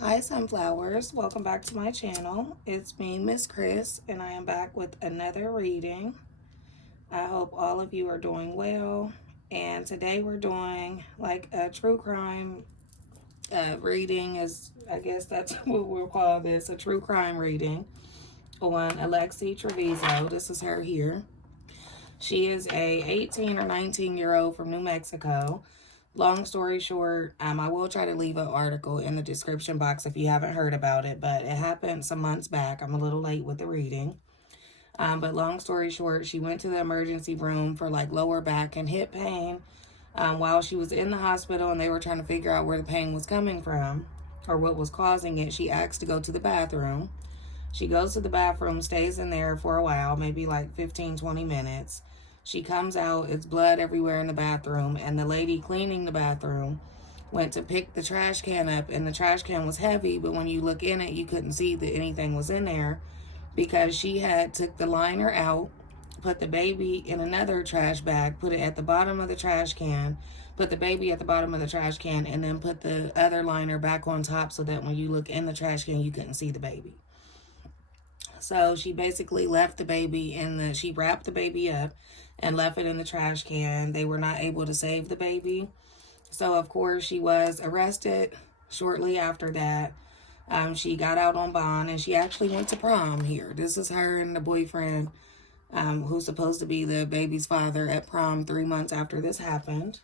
Hi Sunflowers, welcome back to my channel. It's me, Miss Chris, and I am back with another reading. I hope all of you are doing well. And today we're doing like a true crime reading, is I guess that's what we'll call this, a true crime reading on Alexee Trevizo. This is her here. She is a 18 or 19-year-old from New Mexico. Long story short, I will try to leave an article in the description box if you haven't heard about it, but it happened some months back. I'm a little late with the reading. But long story short, she went to the emergency room for like lower back and hip pain while she was in the hospital, and they were trying to figure out where the pain was coming from or what was causing it. She asked to go to the bathroom. She goes to the bathroom, stays in there for a while, maybe like 15-20 minutes. She comes out, it's blood everywhere in the bathroom, and the lady cleaning the bathroom went to pick the trash can up, and the trash can was heavy, but when you look in it, you couldn't see that anything was in there because she had took the liner out, put the baby in another trash bag, put it at the bottom of the trash can, put the baby at the bottom of the trash can, and then put the other liner back on top so that when you look in the trash can, you couldn't see the baby. So she basically left the baby she wrapped the baby up and left it in the trash can. They were not able to save the baby. So, of course, she was arrested shortly after that. She got out on bond, and she actually went to prom here. This is her and the boyfriend, who's supposed to be the baby's father, at prom 3 months after this happened.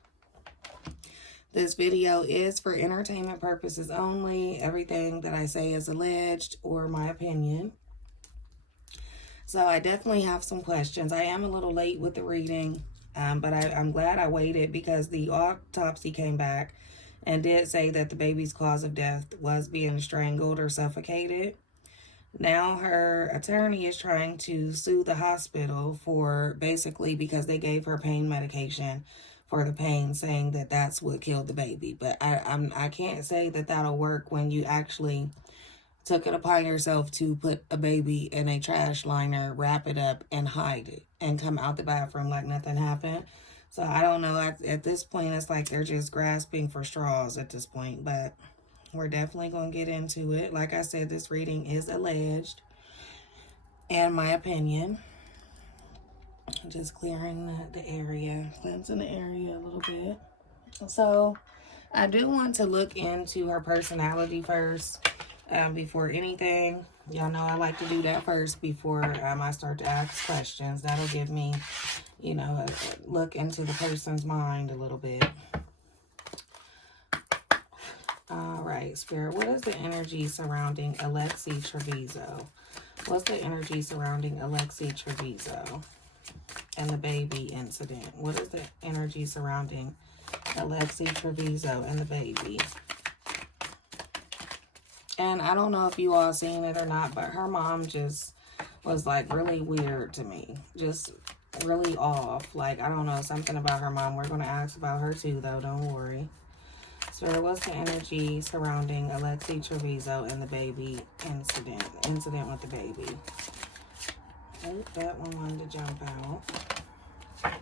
This video is for entertainment purposes only. Everything that I say is alleged or my opinion. So I definitely have some questions. I am a little late with the reading, but I'm glad I waited because the autopsy came back and did say that the baby's cause of death was being strangled or suffocated. Now her attorney is trying to sue the hospital for basically because they gave her pain medication for the pain, saying that that's what killed the baby. But I can't say that that'll work when you actually took it upon yourself to put a baby in a trash liner, wrap it up, and hide it, and come out the bathroom like nothing happened. So I don't know. At this point, it's like they're just grasping for straws at this point. But we're definitely going to get into it. Like I said, this reading is alleged, and my opinion. Just clearing the area, cleansing the area a little bit. So I do want to look into her personality first. Before anything, y'all know I like to do that first before I start to ask questions. That'll give me, a look into the person's mind a little bit. All right, Spirit, what is the energy surrounding Alexee Trevizo? What's the energy surrounding Alexee Trevizo and the baby incident? What is the energy surrounding Alexee Trevizo and the baby? And I don't know if you all seen it or not, but her mom just was like really weird to me. Just really off. Like, I don't know, something about her mom. We're going to ask about her too, though. Don't worry. So what's the energy surrounding Alexee Trevizo and the baby incident? Incident with the baby. Oh, that one wanted to jump out.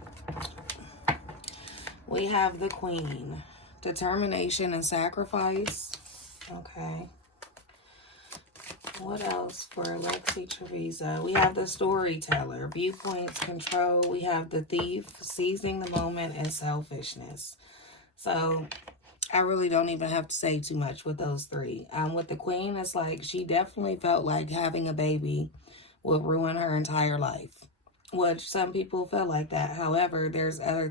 We have the Queen. Determination and sacrifice. Okay. What else for Alexee Trevizo? We have the storyteller, viewpoints, control. We have the thief, seizing the moment, and selfishness. So I really don't even have to say too much with those three. With the Queen, it's like she definitely felt like having a baby would ruin her entire life, which some people feel like that. However, there's other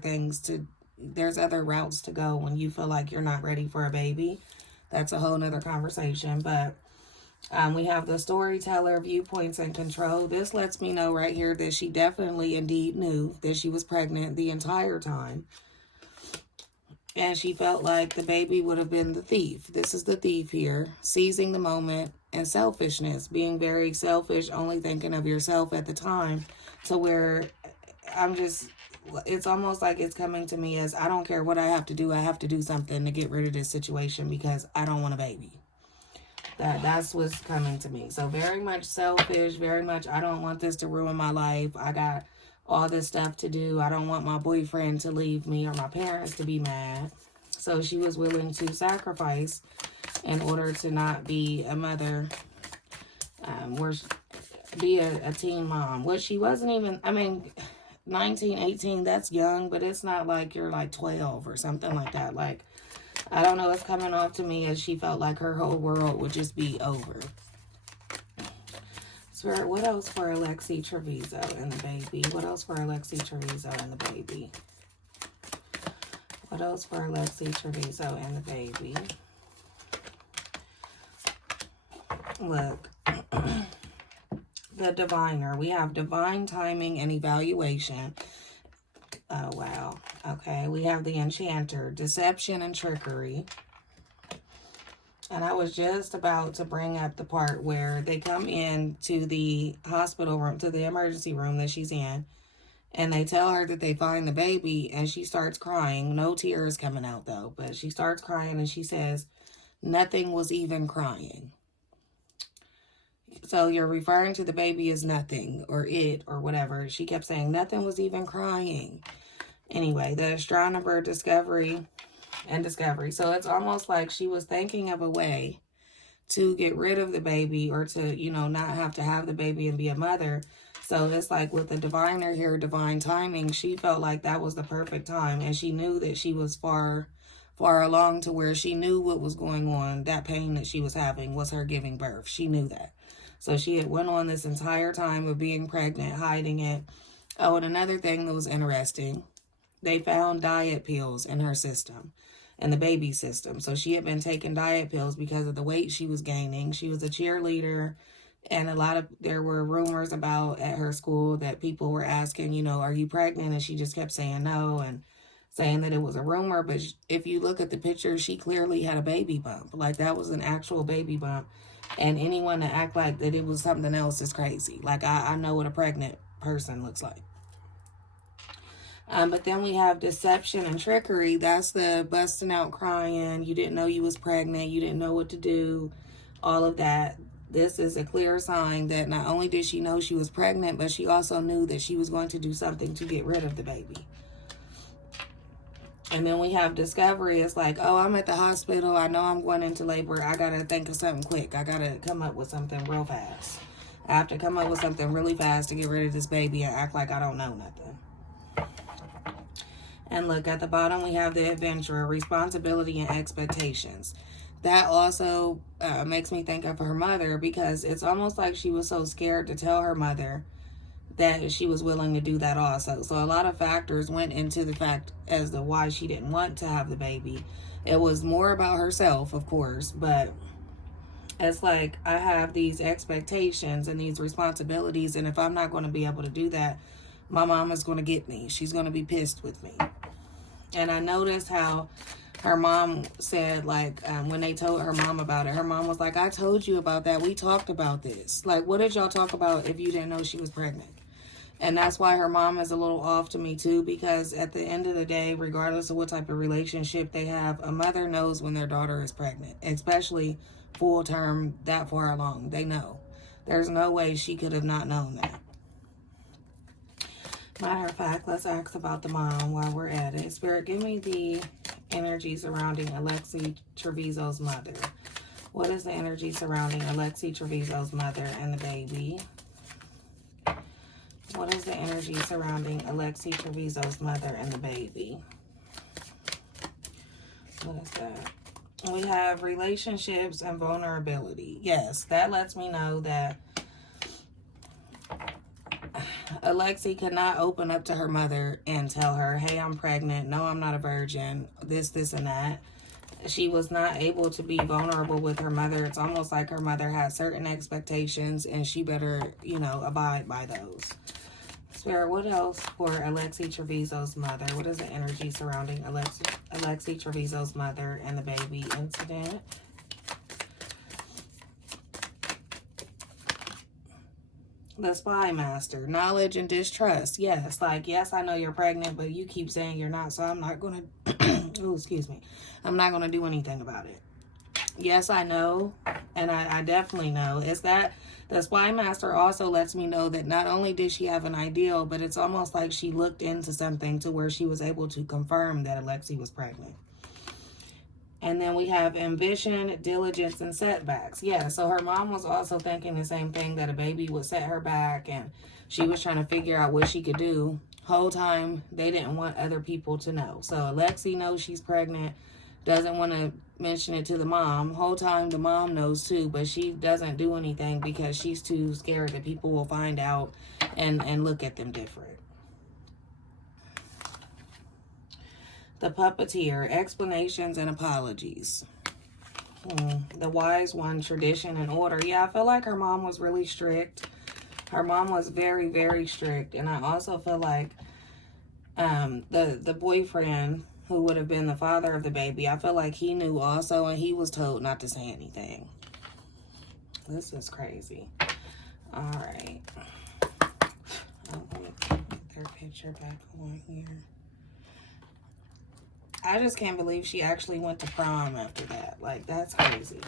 routes to go when you feel like you're not ready for a baby. That's a whole nother conversation, but we have the storyteller, viewpoints, and control. This lets me know right here that she definitely indeed knew that she was pregnant the entire time. And she felt like the baby would have been the thief. This is the thief here. Seizing the moment and selfishness. Being very selfish, only thinking of yourself at the time. To where it's almost like it's coming to me as, I don't care what I have to do. I have to do something to get rid of this situation because I don't want a baby. That's what's coming to me. So very much selfish, very much I don't want this to ruin my life. I got all this stuff to do. I don't want my boyfriend to leave me or my parents to be mad. So she was willing to sacrifice in order to not be a mother, be a teen mom. Well, she wasn't even, I mean, 19, 18, that's young, but it's not like you're like 12 or something like that. Like, I don't know, it's coming off to me as she felt like her whole world would just be over. Spirit, what else for Alexee Trevizo and the baby? What else for Alexee Trevizo and the baby? What else for Alexee Trevizo and the baby? Look. The diviner. We have divine timing and evaluation. Oh, wow. Okay. We have the enchanter. Deception and trickery. And I was just about to bring up the part where they come in to the hospital room, to the emergency room that she's in. And they tell her that they find the baby, and she starts crying. No tears coming out, though. But she starts crying, and she says, nothing was even crying. So you're referring to the baby as nothing, or it, or whatever. She kept saying, nothing was even crying. Anyway, the astronomer discovery. So it's almost like she was thinking of a way to get rid of the baby, or to, you know, not have to have the baby and be a mother. So it's like with the diviner here, divine timing, she felt like that was the perfect time. And she knew that she was far along to where she knew what was going on. That pain that she was having was her giving birth. She knew that. So she had went on this entire time of being pregnant, hiding it. Oh, and another thing that was interesting, they found diet pills in her system, in the baby's system. So she had been taking diet pills because of the weight she was gaining. She was a cheerleader, and there were rumors about at her school that people were asking, you know, are you pregnant? And she just kept saying no and saying that it was a rumor. But if you look at the picture, she clearly had a baby bump. Like, that was an actual baby bump. And anyone to act like that it was something else is crazy. Like, I know what a pregnant person looks like. But then we have deception and trickery. That's the busting out crying. You didn't know you was pregnant. You didn't know what to do. All of that. This is a clear sign that not only did she know she was pregnant, but she also knew that she was going to do something to get rid of the baby. And then we have discovery. It's like, oh, I'm at the hospital. I know I'm going into labor. I got to think of something quick. I got to come up with something real fast. I have to come up with something really fast to get rid of this baby and act like I don't know nothing. And look, at the bottom, we have the adventurer, responsibility and expectations. That also makes me think of her mother, because it's almost like she was so scared to tell her mother that she was willing to do that also. So a lot of factors went into the fact as to why she didn't want to have the baby. It was more about herself, of course, but it's like, I have these expectations and these responsibilities, and if I'm not going to be able to do that, my mom is going to get me. She's going to be pissed with me. And I noticed how her mom said, like, when they told her mom about it, her mom was like, I told you about that. We talked about this. Like, what did y'all talk about if you didn't know she was pregnant? And that's why her mom is a little off to me, too, because at the end of the day, regardless of what type of relationship they have, a mother knows when their daughter is pregnant, especially full term, that far along. They know. There's no way she could have not known that. Matter of fact, let's ask about the mom while we're at it. Spirit, give me the energy surrounding Alexee Trevizo's mother. What is the energy surrounding Alexee Trevizo's mother and the baby? What is the energy surrounding Alexee Trevizo's mother and the baby? What is that? We have relationships and vulnerability. Yes, that lets me know that Alexee could not open up to her mother and tell her, hey, I'm pregnant. No, I'm not a virgin. This, and that. She was not able to be vulnerable with her mother. It's almost like her mother had certain expectations, and she better, you know, abide by those. Spirit, what else for Alexee Trevizo's mother? What is the energy surrounding Alexee Trevizo's mother and the baby incident? The spy master, knowledge and distrust. Yes, like, yes, I know you're pregnant, but you keep saying you're not, so I'm not going to, oh, excuse me. I'm not going to do anything about it. Yes, I know, and I definitely know, is that the spy master also lets me know that not only did she have an ideal, but it's almost like she looked into something to where she was able to confirm that Alexee was pregnant. And then we have ambition, diligence, and setbacks. Yeah, so her mom was also thinking the same thing, that a baby would set her back, and she was trying to figure out what she could do. Whole time, they didn't want other people to know. So Alexee knows she's pregnant, doesn't want to mention it to the mom. Whole time, the mom knows too, but she doesn't do anything because she's too scared that people will find out and look at them different. The puppeteer, explanations and apologies. The wise one, tradition and order. Yeah, I feel like her mom was really strict. Her mom was very, very strict. And I also feel like the boyfriend, who would have been the father of the baby, I feel like he knew also, and he was told not to say anything. This is crazy. All right. Let me get their picture back on here. I just can't believe she actually went to prom after that. Like, that's crazy.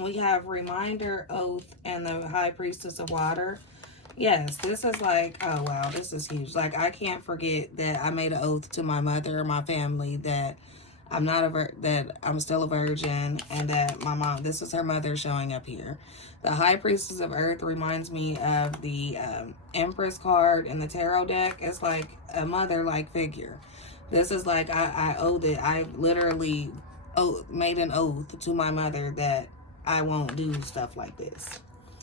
We have reminder, oath, and the high priestess of water. Yes, this is like, oh wow, this is huge. Like, I can't forget that I made an oath to my mother and my family that I'm not that I'm still a virgin, and that my mom, this is her mother showing up here. The High Priestess of Earth reminds me of the Empress card in the tarot deck. It's like a mother-like figure. This is like, I owed it. I literally made an oath to my mother that I won't do stuff like this.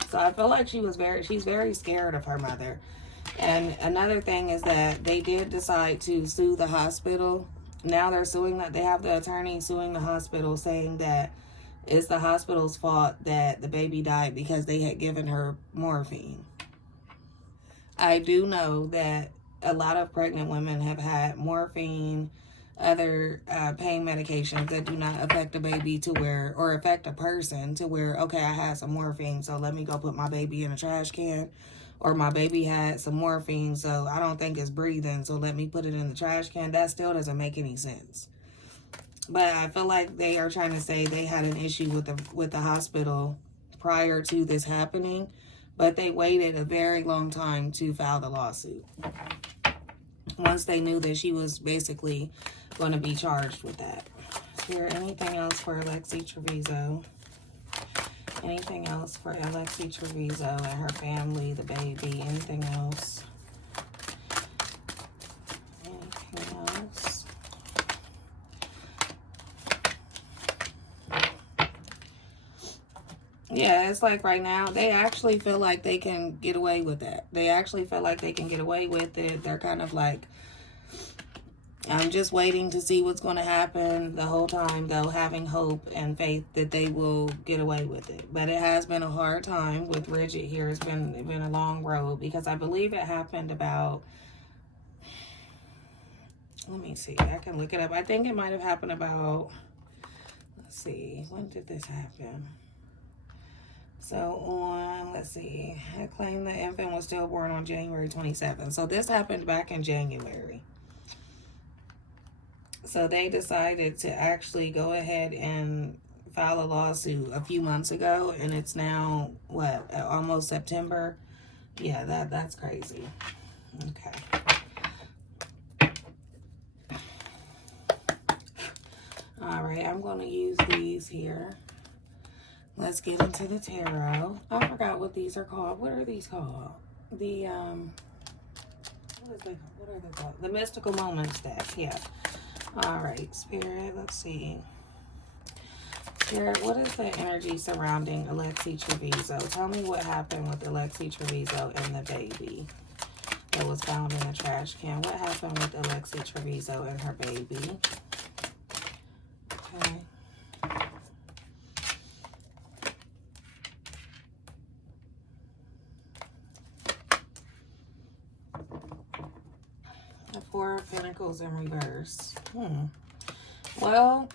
So I feel like she's very scared of her mother. And another thing is that they did decide to sue the hospital. Now they're suing that, they have the attorney suing the hospital, saying that it's the hospital's fault that the baby died because they had given her morphine. I do know that a lot of pregnant women have had morphine, other pain medications that do not affect a baby to where, or affect a person to where, okay, I had some morphine, so let me go put my baby in a trash can. Or my baby had some morphine, so I don't think it's breathing, so let me put it in the trash can. That still doesn't make any sense. But I feel like they are trying to say they had an issue with the hospital prior to this happening, but they waited a very long time to file the lawsuit. Once they knew that she was basically going to be charged with that. Is there anything else for Alexee Trevizo? Anything else for Alexee Trevizo and her family, the baby? Anything else? Anything else? Yeah, it's like right now, they actually feel like they can get away with that. They actually feel like they can get away with it. They're kind of like, I'm just waiting to see what's going to happen. The whole time, though, having hope and faith that they will get away with it. But it has been a hard time with Bridget here. It's been a long road, because I believe it happened about, let me see, I can look it up. I think it might have happened about, let's see, when did this happen? So on, let's see, I claim the infant was stillborn on January 27th. So this happened back in January. So they decided to actually go ahead and file a lawsuit a few months ago, and it's now, what, almost September? Yeah, that's crazy. Okay. All right, I'm going to use these here. Let's get into the tarot. I forgot what these are called. What are these called? The, what are they called? The Mystical Moments deck, yeah. All right, Spirit, let's see. Spirit, what is the energy surrounding Alexee Trevizo? Tell me what happened with Alexee Trevizo and the baby that was found in a trash can. What happened with Alexee Trevizo and her baby? Okay. The Four of Pentacles in reverse. Well,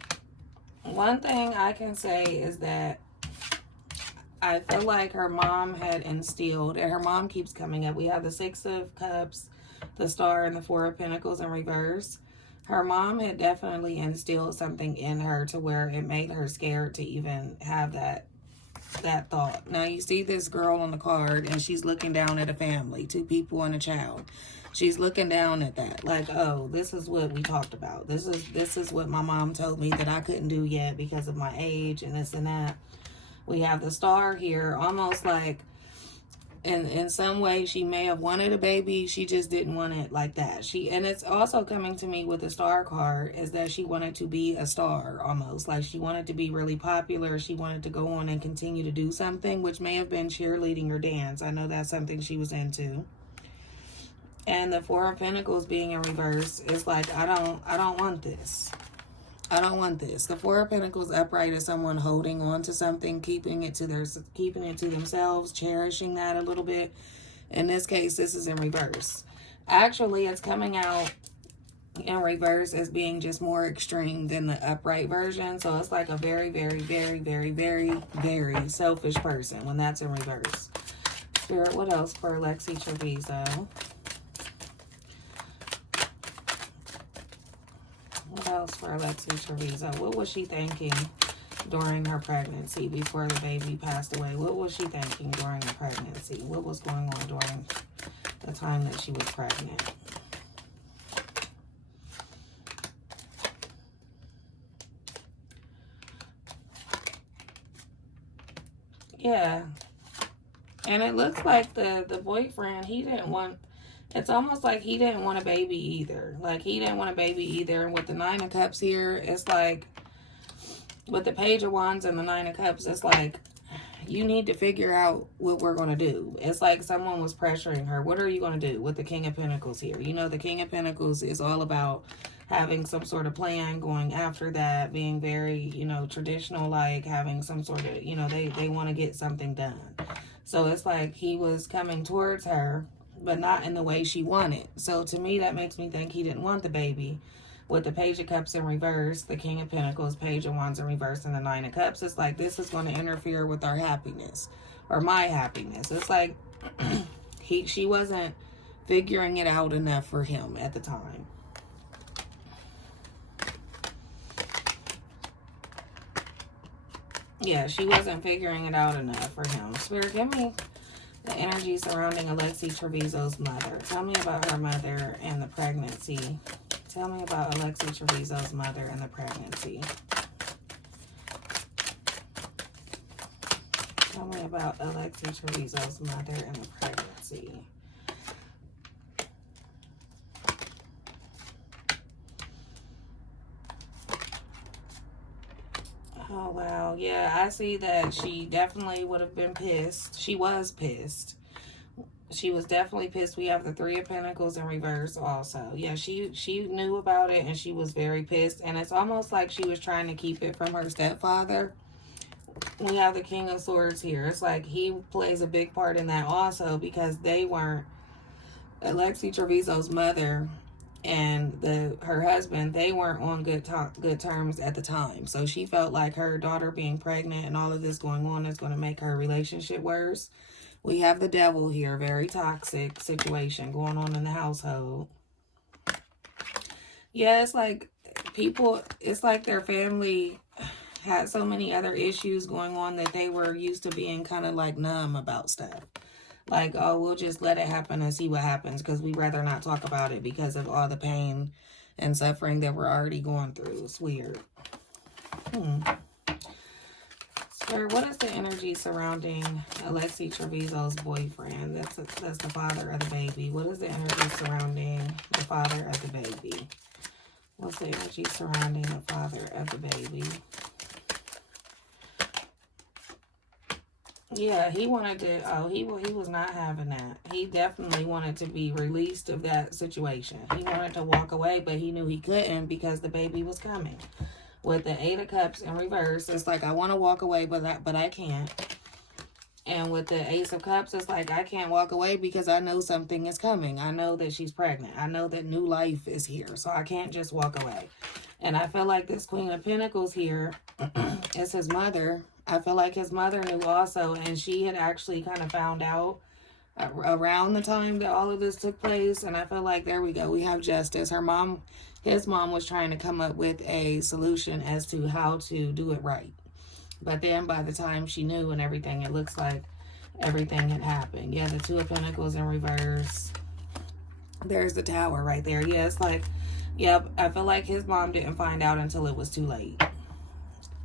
one thing I can say is that I feel like her mom had instilled, and her mom keeps coming up. We have the Six of Cups, the Star, and the Four of Pentacles in reverse. Her mom had definitely instilled something in her to where it made her scared to even have that that thought. Now you see this girl on the card and she's looking down at a family, 2 people and a child. She's looking down at that like, oh, this is what we talked about. This is what my mom told me that I couldn't do yet because of my age and this and that. We have the star here, almost like in some way she may have wanted a baby, she just didn't want it like that. And it's also coming to me with the star card is that she wanted to be a star, almost like she wanted to be really popular. She wanted to go on and continue to do something, which may have been cheerleading or dance. I know that's something she was into. And the 4 of Pentacles being in reverse is like, I don't want this. I don't want this. The 4 of Pentacles upright is someone holding on to something, keeping it to themselves, cherishing that a little bit. In this case, this is in reverse. Actually, it's coming out in reverse as being just more extreme than the upright version. So it's like a very, very, very, very, very, very selfish person when that's in reverse. Spirit, what else for Alexee Trevizo? What else for Alexee Trevizo? What was she thinking during her pregnancy before the baby passed away? What was she thinking during the pregnancy? What was going on during the time that she was pregnant? Yeah. And it looks like the boyfriend, he didn't want... It's almost like he didn't want a baby either. Like, he didn't want a baby either. And with the 9 of Cups here, it's like... With the Page of Wands and the 9 of Cups, it's like... You need to figure out what we're going to do. It's like someone was pressuring her. What are you going to do with the King of Pentacles here? You know, the King of Pentacles is all about having some sort of plan, going after that, being very, you know, traditional, like having some sort of, you know, they want to get something done. So it's like he was coming towards her, but not in the way she wanted. So to me, that makes me think he didn't want the baby. With the Page of Cups in reverse, the King of Pentacles, Page of Wands in reverse, and the 9 of Cups, it's like this is going to interfere with our happiness, or my happiness. It's like she wasn't figuring it out enough for him at the time. Yeah, she wasn't figuring it out enough for him. Spirit, give me the energy surrounding Alexee Trevizo's mother. Tell me about her mother and the pregnancy. Tell me about Alexee Trevizo's mother and the pregnancy. Tell me about Alexee Trevizo's mother and the pregnancy. Oh, wow. Yeah, I see that she definitely would have been pissed. She was pissed. She was definitely pissed. We have the 3 of Pentacles in reverse also. Yeah, she knew about it and she was very pissed. And it's almost like she was trying to keep it from her stepfather. We have the King of Swords here. It's like he plays a big part in that also, because they weren't... Alexee Trevizo's mother and her husband, they weren't on good terms at the time. So she felt like her daughter being pregnant and all of this going on is going to make her relationship worse. We have the Devil here, very toxic situation going on in the household. Yeah, it's like people, it's like their family had so many other issues going on that they were used to being kind of like numb about stuff. Like, oh, we'll just let it happen and see what happens because we'd rather not talk about it because of all the pain and suffering that we're already going through. It's weird. Sir, what is the energy surrounding Alexee Trevizo's boyfriend? That's the father of the baby. What is the energy surrounding the father of the baby? What's the energy surrounding the father of the baby? Yeah, he wanted to, he was not having that. He definitely wanted to be released of that situation. He wanted to walk away, but he knew he couldn't because the baby was coming. With the 8 of Cups in reverse, it's like, I want to walk away, but I can't. And with the Ace of Cups, it's like, I can't walk away because I know something is coming. I know that she's pregnant. I know that new life is here, so I can't just walk away. And I feel like this Queen of Pentacles here is his mother. I feel like his mother knew also, and she had actually kind of found out around the time that all of this took place. And I feel like, there we go, we have justice. His mom was trying to come up with a solution as to how to do it right. But then by the time she knew and everything, it looks like everything had happened. Yeah, the Two of Pentacles in reverse. There's the Tower right there. Yeah, it's like, yep, I feel like his mom didn't find out until it was too late.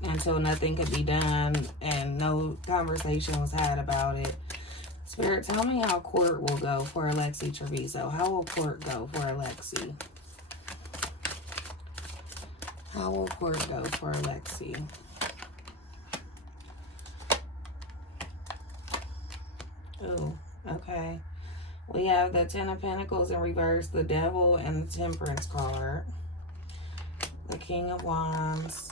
Until nothing could be done and no conversation was had about it. Spirit, tell me how court will go for Alexee Trevizo. How will court go for Alexee? How will court go for Alexee? Oh, okay. We have the Ten of Pentacles in reverse, the Devil, and the Temperance card. The King of Wands,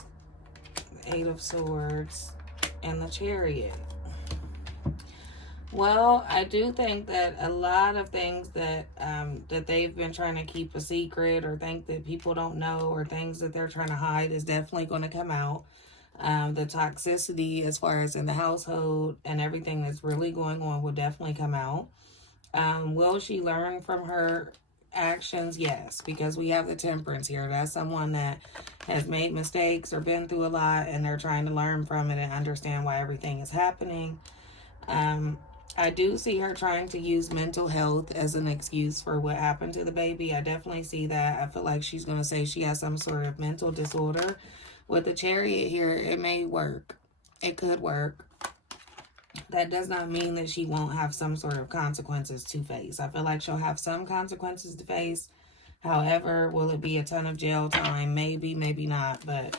the Eight of Swords, and the Chariot. Well, I do think that a lot of things that that they've been trying to keep a secret, or think that people don't know, or things that they're trying to hide, is definitely going to come out. The toxicity as far as in the household and everything that's really going on will definitely come out. Will she learn from her actions? Yes, because we have the Temperance here. That's someone that has made mistakes or been through a lot, and they're trying to learn from it and understand why everything is happening. I do see her trying to use mental health as an excuse for what happened to the baby. I definitely see that. I feel like she's going to say she has some sort of mental disorder. With the Chariot here, it may work. It could work. That does not mean that she won't have some sort of consequences to face. I feel like she'll have some consequences to face. However, will it be a ton of jail time? Maybe, maybe not. But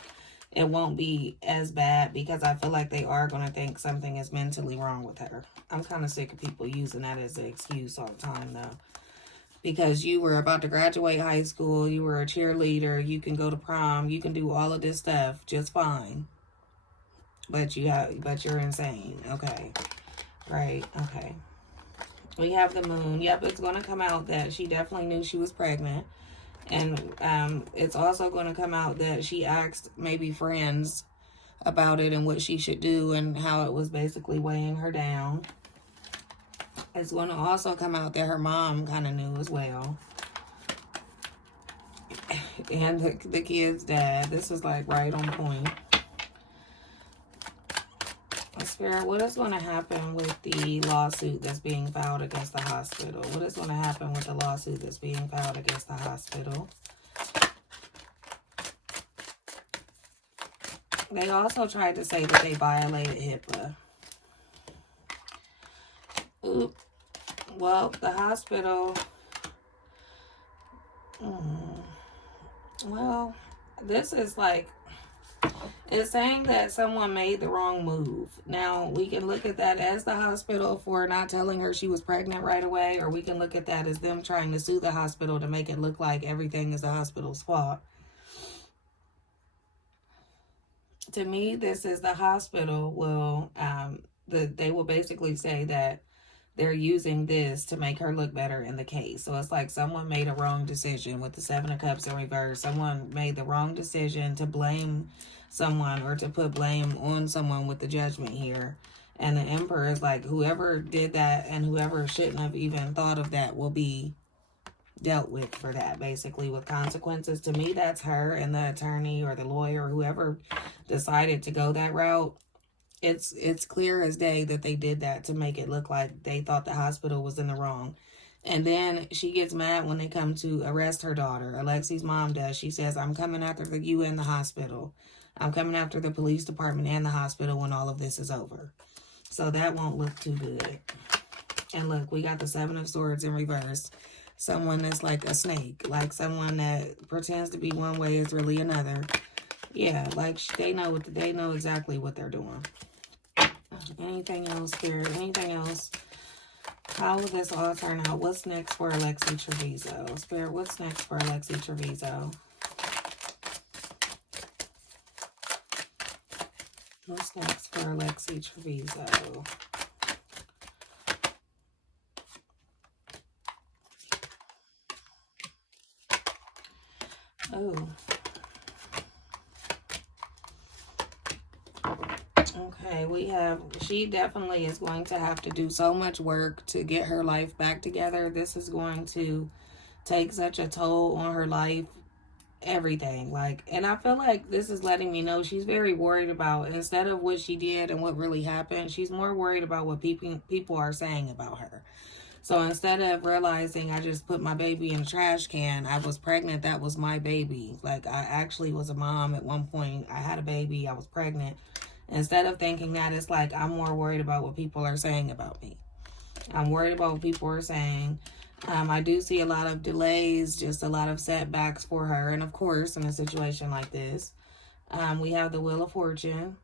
it won't be as bad, because I feel like they are going to think something is mentally wrong with her. I'm kind of sick of people using that as an excuse all the time, though. Because you were about to graduate high school, you were a cheerleader, you can go to prom, you can do all of this stuff just fine. But you're insane. Okay. Right. Okay. We have the Moon. Yep, it's going to come out that she definitely knew she was pregnant. And it's also going to come out that she asked maybe friends about it and what she should do, and how it was basically weighing her down. It's going to also come out that her mom kind of knew as well. And the kid's dad. This is like right on point. Spirit, what is going to happen with the lawsuit that's being filed against the hospital? What is going to happen with the lawsuit that's being filed against the hospital? They also tried to say that they violated HIPAA. Oop. Well, the hospital... Well, this is like... It's saying that someone made the wrong move. Now, we can look at that as the hospital for not telling her she was pregnant right away, or we can look at that as them trying to sue the hospital to make it look like everything is the hospital's fault. To me, this is the hospital will, they will basically say that they're using this to make her look better in the case. So it's like someone made a wrong decision with the Seven of Cups in reverse. Someone made the wrong decision to blame someone, or to put blame on someone with the Judgment here. And the Emperor is like, whoever did that and whoever shouldn't have even thought of that will be dealt with for that, basically, with consequences. To me, that's her and the attorney or the lawyer or whoever decided to go that route. It's clear as day that they did that to make it look like they thought the hospital was in the wrong. And then she gets mad when they come to arrest her daughter. Alexee's mom does. She says, I'm coming after you in the hospital. I'm coming after the police department and the hospital when all of this is over. So that won't look too good. And look, we got the Seven of Swords in reverse. Someone that's like a snake. Like someone that pretends to be one way is really another. Yeah, like they know exactly what they're doing. Anything else, Spirit? Anything else? How will this all turn out? What's next for Alexee Trevizo? Spirit, what's next for Alexee Trevizo? What's next for Alexee Trevizo? Oh. Okay, she definitely is going to have to do so much work to get her life back together. This is going to take such a toll on her life everything. Like, and I feel like this is letting me know she's very worried about, instead of what she did and what really happened, she's more worried about what people are saying about her. So instead of realizing I just put my baby in a trash can, I was pregnant, that was my baby. Like, I actually was a mom at one point. I had a baby, I was pregnant. Instead of thinking that, it's like I'm more worried about what people are saying about me. I'm worried about what people are saying. I do see a lot of delays, just a lot of setbacks for her. And of course, in a situation like this, we have the Wheel of Fortune.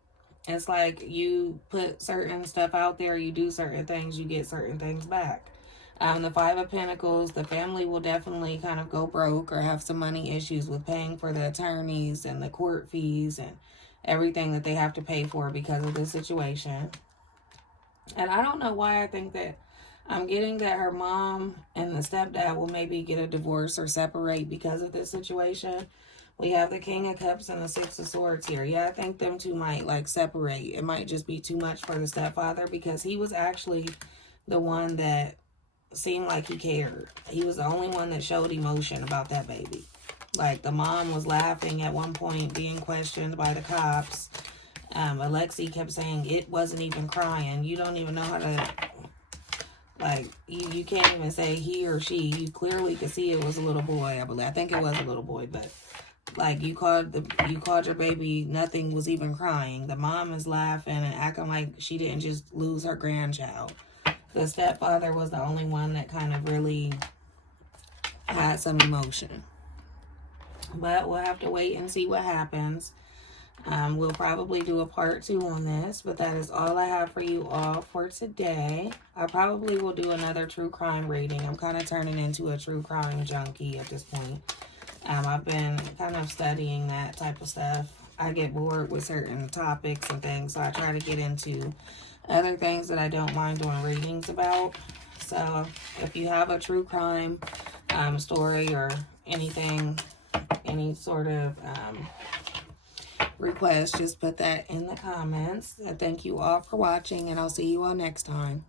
It's like you put certain stuff out there, you do certain things, you get certain things back. The Five of Pentacles, the family will definitely kind of go broke or have some money issues with paying for the attorneys and the court fees and everything that they have to pay for because of this situation. And I don't know why I think that I'm getting that her mom and the stepdad will maybe get a divorce or separate because of this situation. We have the King of Cups and the Six of Swords here. Yeah, I think them two might like separate. It might just be too much for the stepfather because he was actually the one that seemed like he cared. He was the only one that showed emotion about that baby. Like, the mom was laughing at one point, being questioned by the cops. Alexee kept saying it wasn't even crying. You don't even know how to, like, you can't even say he or she. You clearly could see it was a little boy, I believe. I think it was a little boy, but like, you called your baby, nothing was even crying. The mom is laughing and acting like she didn't just lose her grandchild. The stepfather was the only one that kind of really had some emotion. But we'll have to wait and see what happens. We'll probably do a part 2 on this, but that is all I have for you all for today. I probably will do another true crime reading. I'm kind of turning into a true crime junkie at this point. I've been kind of studying that type of stuff. I get bored with certain topics and things, so I try to get into other things that I don't mind doing readings about. So if you have a true crime story or anything, any sort of request, just put that in the comments. I thank you all for watching, and I'll see you all next time.